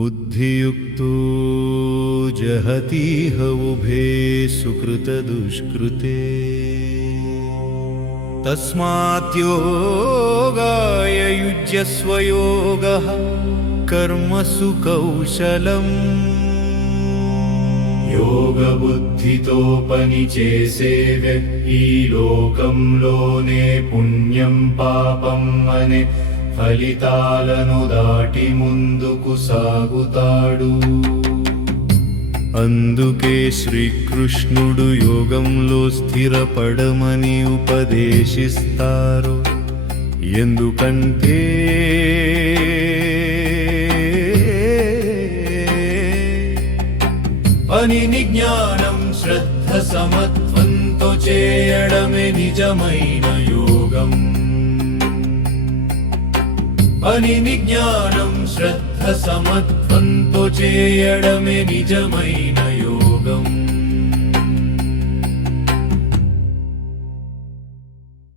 बुद्धियुक्तो जहतीह उभे सुकृतदुष्कृते तस्मात् योगाय युज्यस्व योगः कर्मसु कौशलम् యోగబుద్ధితో పని చేసే వ్యక్తి లోకంలోనే పుణ్యం పాపం అనే ఫలితాలను దాటి ముందుకు సాగుతాడు. అందుకే శ్రీకృష్ణుడు యోగంలో స్థిరపడమని ఉపదేశిస్తారు. ఎందుకంటే పనిని జ్ఞానం శ్రద్ధ సమత్వంతో చేయడమే నిజమైన యోగం. పనిని జ్ఞానం శ్రద్ధ సమత్వంతో చేయడమే నిజమైన